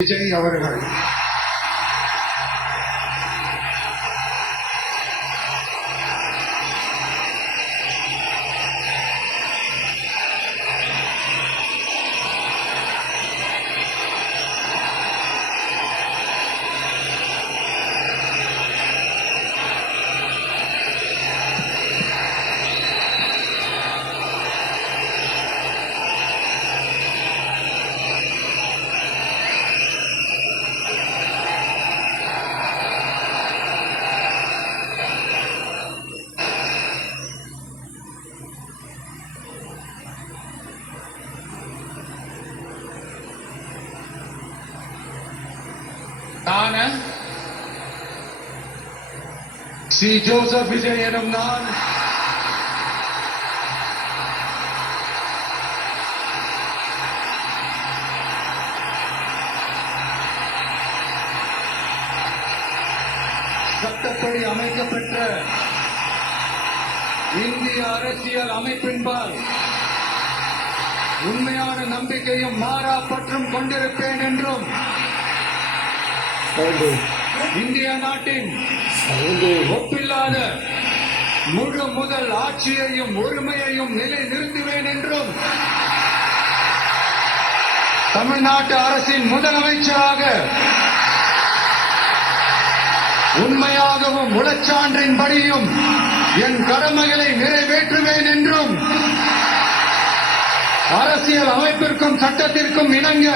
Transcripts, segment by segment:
விஜய் அவர்கள் C Joseph Vijay எனும் நான் சட்டப்படி அமைக்கப்பெற்ற இந்திய அரசியல் அமைப்பின்பால் உண்மையான நம்பிக்கையும் மாறா பற்றும் கொண்டிருப்பேன் என்றும் இந்திய நாட்டின் ஒப்பில்லாத முழு முதல் ஆட்சியையும் உரிமையையும் நிலை நிறுத்துவேன் என்றும் தமிழ்நாட்டு அரசின் முதலமைச்சராக உண்மையாகவும் உளச்சான்றின்படியும் என் கடமைகளை நிறைவேற்றுவேன் என்றும் அரசியல் அமைப்பிற்கும் சட்டத்திற்கும் இணங்க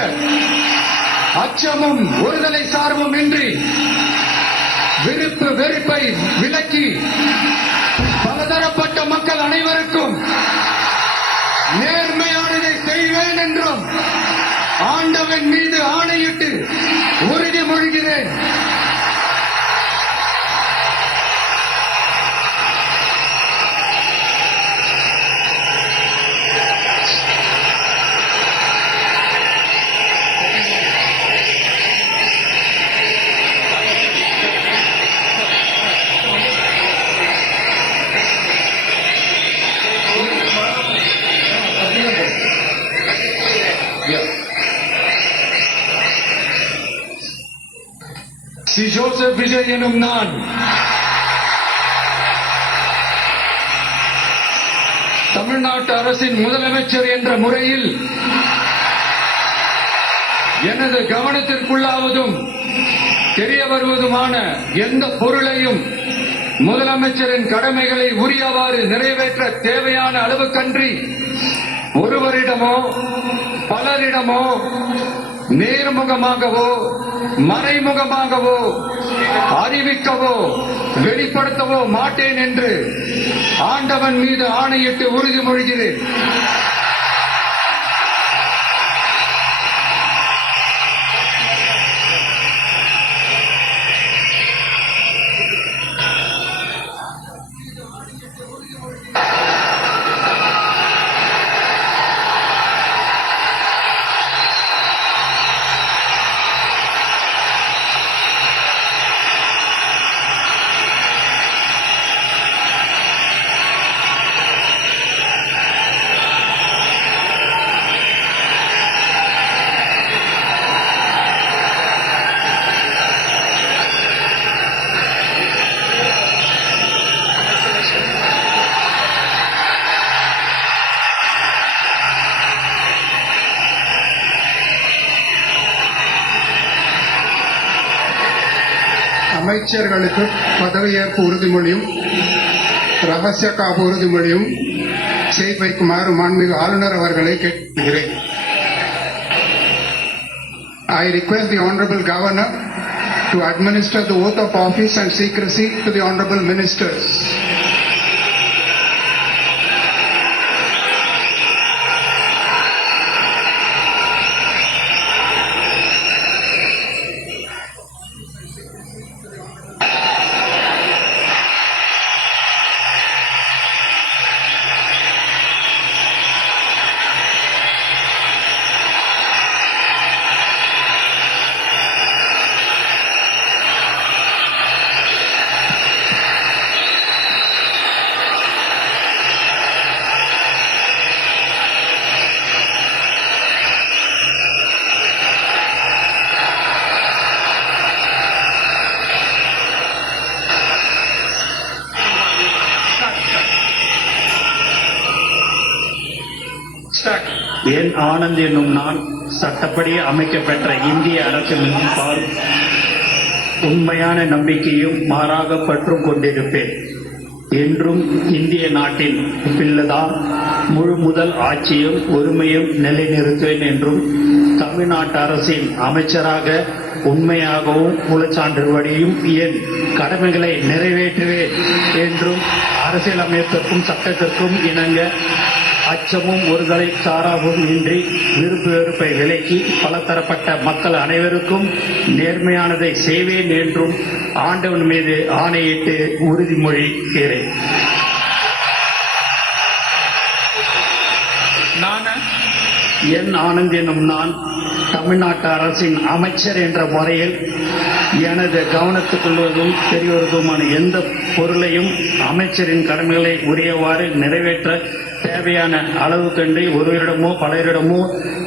அச்சமும் ஒருதலை சார்பும் இன்றி விருப்பு வெறுப்பை விலக்கி பலதரப்பட்ட மக்கள் அனைவருக்கும் நேர்மையானதை செய்வேன் என்றும் ஆண்டவன் மீது ஆணையிட்டு உறுதிமொழிகிறேன். சி ஜோசப் விஜய் எனும் நான் தமிழ்நாட்டு அரசின் முதலமைச்சர் என்ற முறையில் எனது கவனத்திற்குள்ளாவதும் தெரிய வருவதுமான எந்த பொருளையும் முதலமைச்சரின் கடமைகளை உரியவாறு நிறைவேற்ற தேவையான அளவுக்கன்றி ஒருவரிடமோ பலரிடமோ நேர்முகமாகவோ மறைமுகமாகவோ அறிவிக்கவோ வெளிப்படுத்தவோ மாட்டேன் என்று ஆண்டவன் மீது ஆணையிட்டு உறுதிமொழிகிறேன். அமைச்சர்களுக்கு பதவியேற்பு உறுதிமொழியும் ரகசிய காப்பு உறுதிமொழியும் செய்து வைக்குமாறு மாண்புமிகு ஆளுநர் அவர்களை கேட்டுக்கிறேன். I request the Honorable Governor to administer the oath of office and secrecy to the Honorable Ministers. என் ஆனந்த் என்னும் நான் சட்டப்படி அமைக்கப்பெற்ற இந்திய அரசியலமைப்பால் உண்மையான நம்பிக்கையும் மாறாக பற்றும் கொண்டிருப்பேன். என்றும் இந்திய நாட்டின் பிள்ளைதான் முழு முதல் ஆட்சியும் ஒருமையும் நிலைநிறுத்துவேன் என்றும் தமிழ்நாட்டு அரசின் அமைச்சராக உண்மையாகவும் உளச்சான்றுபடியும் என் கடமைகளை நிறைவேற்றுவேன் என்றும் அரசியலமைப்பிற்கும் சட்டத்திற்கும் இணங்க அச்சமும் ஒருதலை சாராவும் இன்றி விருப்பு வெறுப்பை விலக்கி பலதரப்பட்ட மக்கள் அனைவருக்கும் நேர்மையானதை செய்வேன் என்றும் ஆண்டவன் மீது ஆணையிட்டு உறுதிமொழிகிறேன். என் ஆனந்த் எனும் நான் தமிழ்நாட்டு அரசின் அமைச்சர் என்ற முறையில் எனது கவனத்துக்குள்வதும் தெரியவதுமான எந்த பொருளையும் அமைச்சரின் கடமைகளை உரியவாறு நிறைவேற்ற தேவையான அளவு கண்டு ஒருவரிடமோ பலரிடமோ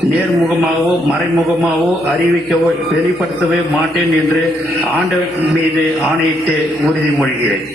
நேர்முகமாகவோ மறைமுகமாகவோ அறிவிக்கவோ வெளிப்படுத்தவே மாட்டேன் என்று ஆண்டவன் மீது ஆணையிட்டு உறுதிமொழிகிறேன்.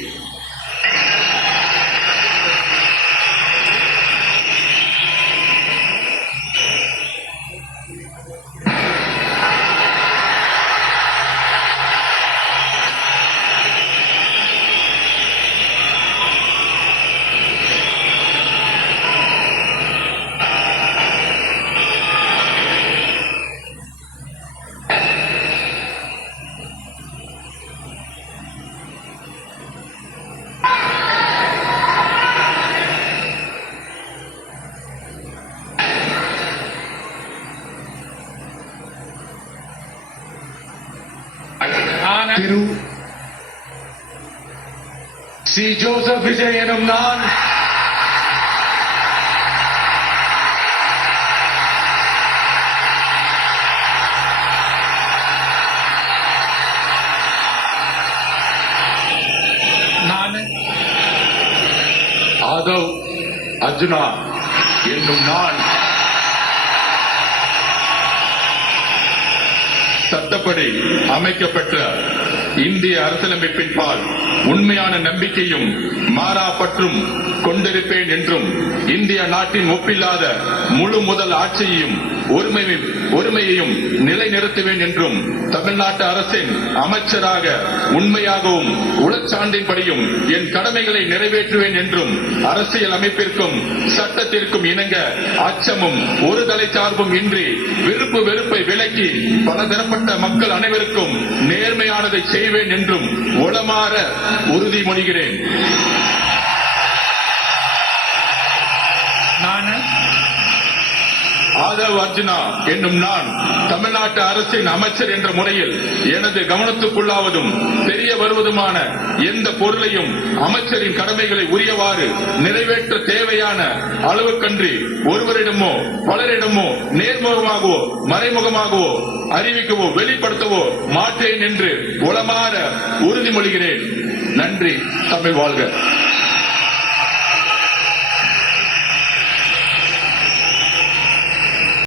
திரு சி. ஜோசப் விஜய் எனும் நான் ஆதவ் அர்ஜுனா என்னும் நான் சட்டப்படி அமைக்கப்பெற்ற இந்திய அரசியலமைப்பின் பால் உண்மையான நம்பிக்கையும் மாறா பற்றும் கொண்டிருப்பேன் என்றும் இந்திய நாட்டின் ஒப்பில்லாத முழு முதல் ஆட்சியையும் ஒருமையையும் நிலைநிறுத்துவேன் என்றும் தமிழ்நாட்டு அரசின் அமைச்சராக உண்மையாகவும் உளச்சான்றின்படியும் என் கடமைகளை நிறைவேற்றுவேன் என்றும் அரசியல் அமைப்பிற்கும் சட்டத்திற்கும் இணங்க அச்சமும் ஒருதலை சார்பும் இன்றி விருப்பு வெறுப்பை விலக்கி பலதரப்பட்ட மக்கள் அனைவருக்கும் நேர்மையானதை செய்வேன் என்றும் உளமாற உறுதிமொழிகிறேன். ஆதவ் அர்ஜுனா என்னும் நான் தமிழ்நாட்டு அரசின் அமைச்சர் என்ற முறையில் எனது கவனத்துக்குள்ளாவதும் தெரிய வருவதுமான எந்த பொருளையும் அமைச்சரின் கடமைகளை உரியவாறு நிறைவேற்ற தேவையான அளவுக்கன்றி ஒருவரிடமோ பலரிடமோ நேர்முகமாகவோ மறைமுகமாகவோ அறிவிக்கவோ வெளிப்படுத்தவோ மாட்டேன் என்று உளமாற உறுதிமொழிகிறேன். நன்றி. தமிழ் வாழ்க.